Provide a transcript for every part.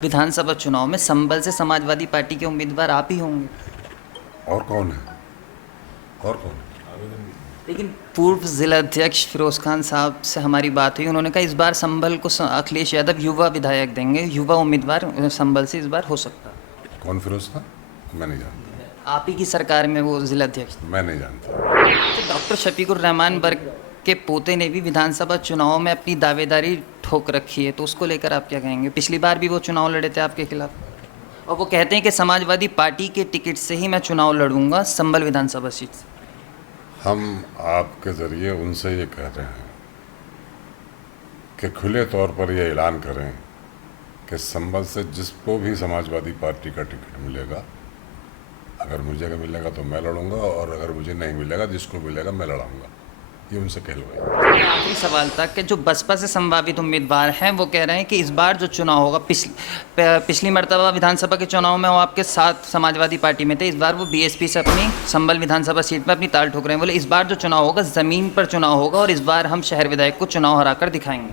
विधानसभा चुनाव में संभल से समाजवादी पार्टी के उम्मीदवार आप ही होंगे। और कौन है? और कौन है? लेकिन पूर्व जिला अध्यक्ष फिरोज खान साहब से हमारी बात हुई, उन्होंने कहा इस बार संभल को अखिलेश यादव युवा विधायक देंगे, युवा उम्मीदवार संभल से इस बार हो सकता है। कौन फिरोज खान? मैं नहीं जानता। आप ही की सरकार में वो जिला अध्यक्ष थे। मैं नहीं जानता। तो डॉक्टर शफीकुर रहमान बर्ग के पोते ने भी विधानसभा चुनाव में अपनी दावेदारी ठोक रखी है, तो उसको लेकर आप क्या कहेंगे? पिछली बार भी वो चुनाव लड़े थे आपके खिलाफ और वो कहते हैं कि समाजवादी पार्टी के टिकट से ही मैं चुनाव लड़ूंगा संभल विधानसभा सीट से। हम आपके ज़रिए उनसे ये कह रहे हैं कि खुले तौर पर ये ऐलान करें कि संभल से जिसको भी समाजवादी पार्टी का टिकट मिलेगा, अगर मुझे मिलेगा तो मैं लड़ूंगा और अगर मुझे नहीं मिलेगा, जिसको मिलेगा मैं लड़ाऊंगा। ये उनसे कहलवाए। आखिरी सवाल था कि जो बसपा से संभावित उम्मीदवार हैं वो कह रहे हैं कि इस बार जो चुनाव होगा, पिछली मर्तबा विधानसभा के चुनाव में वो आपके साथ समाजवादी पार्टी में थे, इस बार वो बीएसपी से अपनी संभल विधानसभा सीट में अपनी ताल ठोक रहे हैं। बोले इस बार जो चुनाव होगा ज़मीन पर चुनाव होगा और इस बार हम शहर विधायक को चुनाव हराकर दिखाएंगे।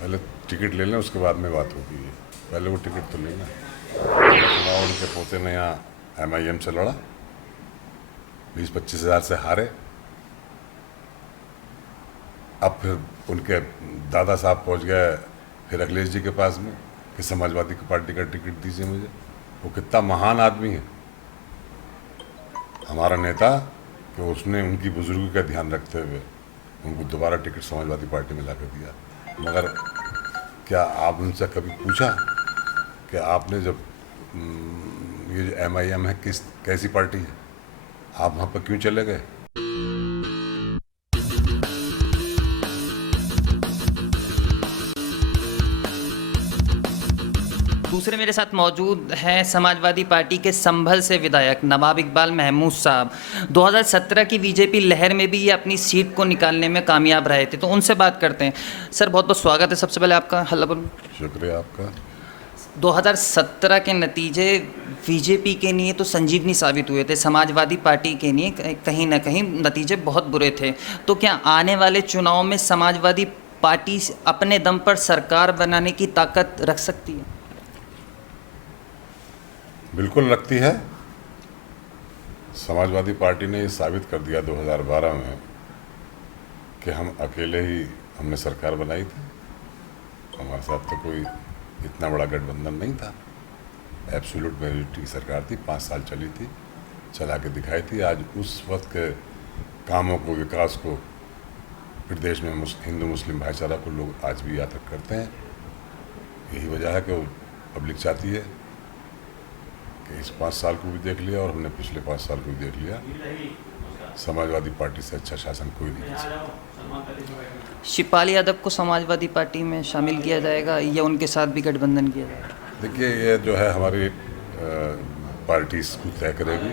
पहले टिकट ले लें, उसके बाद में बात होगी। पहले वो टिकट तो लेना। चुनाव उनके पोते ने यहाँ MIM से लड़ा, 20-25 हज़ार से हारे। अब फिर उनके दादा साहब पहुंच गए फिर अखिलेश जी के पास में कि समाजवादी पार्टी का टिकट दीजिए मुझे। वो कितना महान आदमी है हमारा नेता कि उसने उनकी बुजुर्गी का ध्यान रखते हुए उनको दोबारा टिकट समाजवादी पार्टी में ला कर दिया। मगर क्या आप उनसे कभी पूछा कि आपने जब ये जो MIM है कैसी पार्टी है, आप वहाँ पर क्यों चले गए? दूसरे मेरे साथ मौजूद हैं समाजवादी पार्टी के संभल से विधायक नवाब इकबाल महमूद साहब। 2017 की बीजेपी लहर में भी ये अपनी सीट को निकालने में कामयाब रहे थे, तो उनसे बात करते हैं। सर बहुत बहुत स्वागत है सबसे पहले आपका। हल्ला बोलूं। शुक्रिया आपका। 2017 के नतीजे बीजेपी के लिए तो संजीवनी साबित हुए थे, समाजवादी पार्टी के लिए कहीं ना कहीं नतीजे बहुत बुरे थे। तो क्या आने वाले चुनाव में समाजवादी पार्टी अपने दम पर सरकार बनाने की ताकत रख सकती है? बिल्कुल लगती है। समाजवादी पार्टी ने ये साबित कर दिया 2012 में कि हम अकेले ही हमने सरकार बनाई थी। हमारे साथ तो कोई इतना बड़ा गठबंधन नहीं था। एब्सोल्यूट मेजॉरिटी की सरकार थी, 5 साल चली थी, चला के दिखाई थी। आज उस वक्त के कामों को, विकास को प्रदेश में हिंदू मुस्लिम भाईचारा को लोग आज भी याद करते हैं। यही वजह है कि वो पब्लिक चाहती है कि इस 5 साल को भी देख लिया और हमने पिछले 5 साल को भी देख लिया। समाजवादी पार्टी से अच्छा शासन कोई नहीं कर सकता। शिवपाल यादव को समाजवादी पार्टी में शामिल किया जाएगा या उनके साथ भी गठबंधन किया जाएगा? देखिए, ये जो है हमारी पार्टी इसको तय करेगी।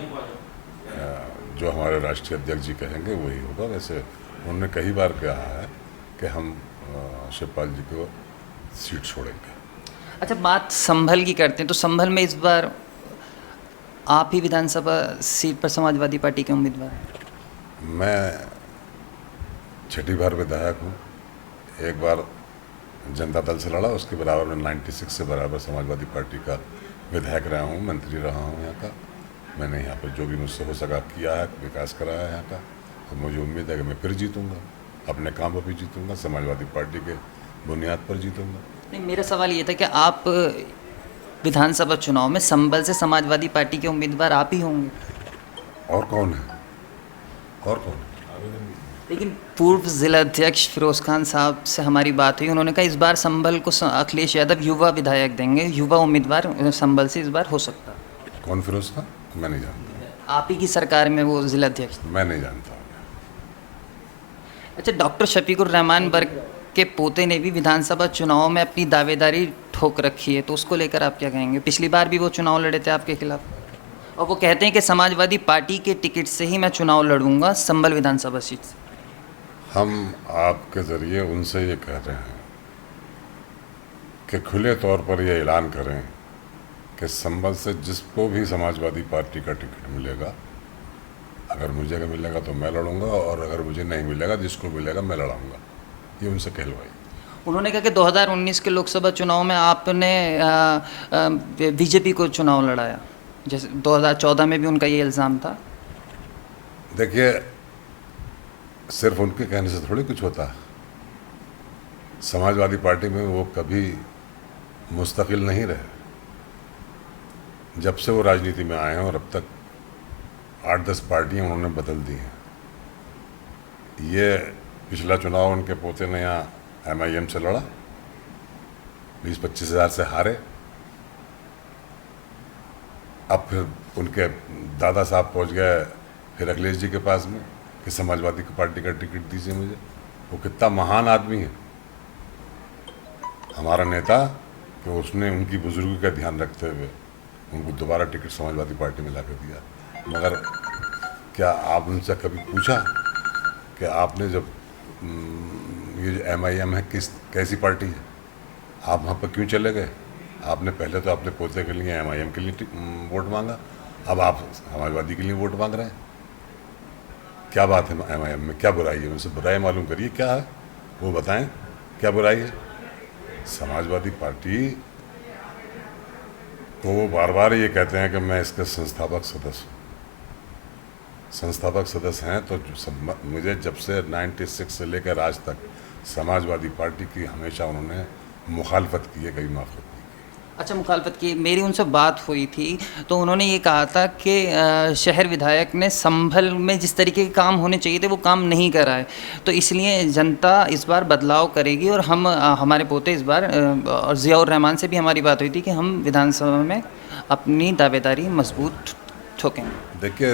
जो हमारे राष्ट्रीय अध्यक्ष जी कहेंगे वही होगा। वैसे उन्होंने कई बार कहा है कि हम शिवपाल जी को सीट छोड़ेंगे। अच्छा, बात संभल की करते हैं तो संभल में इस बार आप ही विधानसभा सीट पर समाजवादी पार्टी के उम्मीदवार हैं। मैं 6ठी बार विधायक हूँ। एक बार जनता दल से लड़ा, उसके बराबर में 96 से बराबर समाजवादी पार्टी का विधायक रहा हूँ, मंत्री रहा हूँ यहाँ का। मैंने यहाँ पर जो भी मुझसे हो सका किया है, विकास कराया है यहाँ का। और मुझे उम्मीद है कि मैं फिर जीतूँगा, अपने काम पर भी जीतूँगा, समाजवादी पार्टी के बुनियाद पर जीतूँगा। नहीं, मेरा सवाल ये था कि आप विधानसभा चुनाव में संभल से समाजवादी पार्टी के उम्मीदवार आप ही होंगे। और कौन है? और कौन है? लेकिन पूर्व जिला अध्यक्ष फिरोज खान साहब से हमारी बात हुई, उन्होंने कहा इस बार संभल को अखिलेश यादव युवा विधायक देंगे, युवा उम्मीदवार संभल से इस बार हो सकता है। कौन फिरोज खान? मैं नहीं जानता। आप ही की सरकार में वो जिला अध्यक्ष थे। मैं नहीं जानता। अच्छा, डॉक्टर शफीकुर रहमान बर्ग के पोते ने भी विधानसभा चुनाव में अपनी दावेदारी ठोक रखी है, तो उसको लेकर आप क्या कहेंगे? पिछली बार भी वो चुनाव लड़े थे आपके खिलाफ और वो कहते हैं कि समाजवादी पार्टी के टिकट से ही मैं चुनाव लड़ूंगा संभल विधानसभा सीट से। हम आपके ज़रिए उनसे ये कह रहे हैं कि खुले तौर पर ये ऐलान करें कि संभल से जिसको भी समाजवादी पार्टी का टिकट मिलेगा, अगर मुझे मिलेगा तो मैं लड़ूंगा और अगर मुझे नहीं मिलेगा, जिसको मिलेगा मैं लड़ाऊंगा। ये उनसे कहलवाई। उन्होंने कहा कि 2019 के लोकसभा चुनाव में आपने बीजेपी को चुनाव लड़ाया, जैसे 2014 में भी उनका ये इल्ज़ाम था। देखिए, सिर्फ उनके कहने से थोड़ी कुछ होता है। समाजवादी पार्टी में वो कभी मुस्तकिल नहीं रहे। जब से वो राजनीति में आए हैं और अब तक 8-10 पार्टियां उन्होंने बदल दी हैं। ये पिछला चुनाव उनके पोते ने यहाँ MIM से लड़ा, 20-25 हज़ार से हारे। अब फिर उनके दादा साहब पहुंच गए फिर अखिलेश जी के पास में कि समाजवादी पार्टी का टिकट दीजिए मुझे। वो कितना महान आदमी है हमारा नेता कि उसने उनकी बुजुर्गी का ध्यान रखते हुए उनको दोबारा टिकट समाजवादी पार्टी में ला कर दिया। मगर क्या आप उनसे कभी पूछा कि आपने जब ये जो MIM है कैसी पार्टी है, आप वहाँ पर क्यों चले गए? आपने पहले तो अपने पोते के लिए MIM के लिए वोट मांगा, अब आप समाजवादी के लिए वोट मांग रहे हैं। क्या बात है MIM में, क्या बुराई है? उनसे बुराई मालूम करिए क्या है, वो बताएं क्या बुराई है। समाजवादी पार्टी को वो बार बार ये कहते हैं कि मैं इसके संस्थापक सदस्य हूँ। संस्थापक सदस्य हैं तो मुझे जब से 96 से लेकर आज तक समाजवादी पार्टी की हमेशा उन्होंने मुखालफत की है, कभी माफ़ नहीं की। अच्छा, मुखालफत की। मेरी उनसे बात हुई थी तो उन्होंने ये कहा था कि शहर विधायक ने संभल में जिस तरीके के काम होने चाहिए थे वो काम नहीं कराए, तो इसलिए जनता इस बार बदलाव करेगी और हम हमारे पोते इस बार और ज़ियाउर रहमान से भी हमारी बात हुई थी कि हम विधानसभा में अपनी दावेदारी मजबूत ठोकेंगे। देखिए,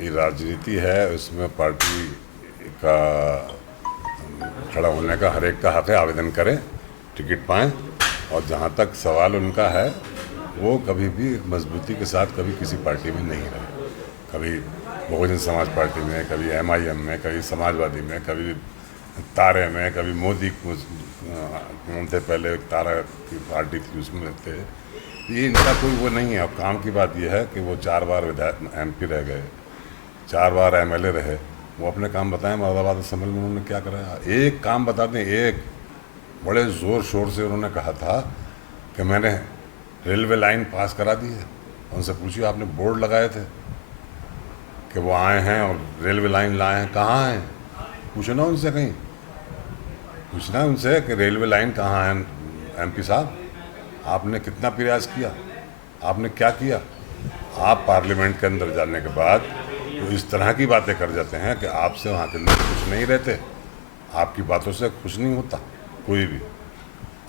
ये राजनीति है, उसमें पार्टी का खड़ा होने का हर एक का हक है, आवेदन करें, टिकट पाएं। और जहाँ तक सवाल उनका है, वो कभी भी मजबूती के साथ कभी किसी पार्टी में नहीं रहे। कभी बहुजन समाज पार्टी में, कभी MIM में, कभी समाजवादी में, कभी तारे में, कभी मोदी थे पहले तारा की पार्टी थी उसमें थे। ये इनका कोई वो नहीं है। अब काम की बात ये है कि वो 4 बार विधायक MP रह गए, 4 बार MLA रहे। वो अपने काम बताएं, मुरादाबाद असेंबली में उन्होंने क्या करा। एक काम बता दें, एक बड़े ज़ोर शोर से उन्होंने कहा था कि मैंने रेलवे लाइन पास करा दी है। उनसे पूछिए, आपने बोर्ड लगाए थे कि वो आए हैं और रेलवे लाइन लाए हैं, कहाँ हैं? पूछना उनसे, कहीं पूछना उनसे कि रेलवे लाइन कहाँ है। MP साहब, आपने कितना प्रयास किया, आपने क्या किया? आप पार्लियामेंट के अंदर जाने के बाद तो इस तरह की बातें कर जाते हैं कि आपसे वहाँ के लोग खुश नहीं रहते, आपकी बातों से खुश नहीं होता कोई भी।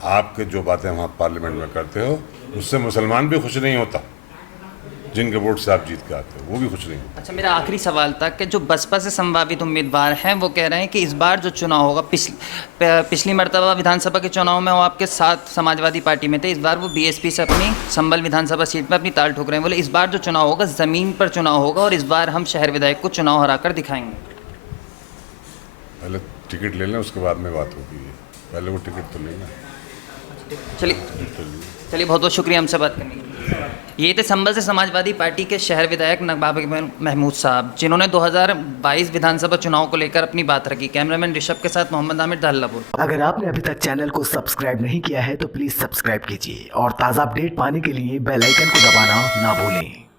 आपके जो बातें वहाँ पार्लियामेंट में करते हो उससे मुसलमान भी खुश नहीं होता, जिनके वोट से आप जीत के आते हो वो भी खुश नहीं होता। अच्छा, मेरा आखिरी सवाल था कि जो बसपा से संभावित उम्मीदवार हैं वो कह रहे हैं कि इस बार जो चुनाव होगा, पिछली मरतबा विधानसभा के चुनाव में वो आपके साथ समाजवादी पार्टी में थे, इस बार वो BSP से अपनी संभल विधानसभा सीट में अपनी ताल ठोक रहे हैं। बोले इस बार जो चुनाव होगा ज़मीन पर चुनाव होगा और इस बार हम शहर विधायक को चुनाव हरा कर दिखाएंगे। पहले टिकट ले लें, उसके बाद में बात होगी। पहले वो टिकट तो लेना। चलिए, बहुत बहुत शुक्रिया हमसे बात करने के लिए। ये थे संभल से समाजवादी पार्टी के शहर विधायक नवाब महमूद साहब, जिन्होंने 2022 विधानसभा चुनाव को लेकर अपनी बात रखी। कैमरामैन ऋषभ के साथ मोहम्मद आमिर, दाल्लापुर। अगर आपने अभी तक चैनल को सब्सक्राइब नहीं किया है तो प्लीज सब्सक्राइब कीजिए और ताज़ा अपडेट पाने के लिए बेल आइकन को दबाना ना भूलें।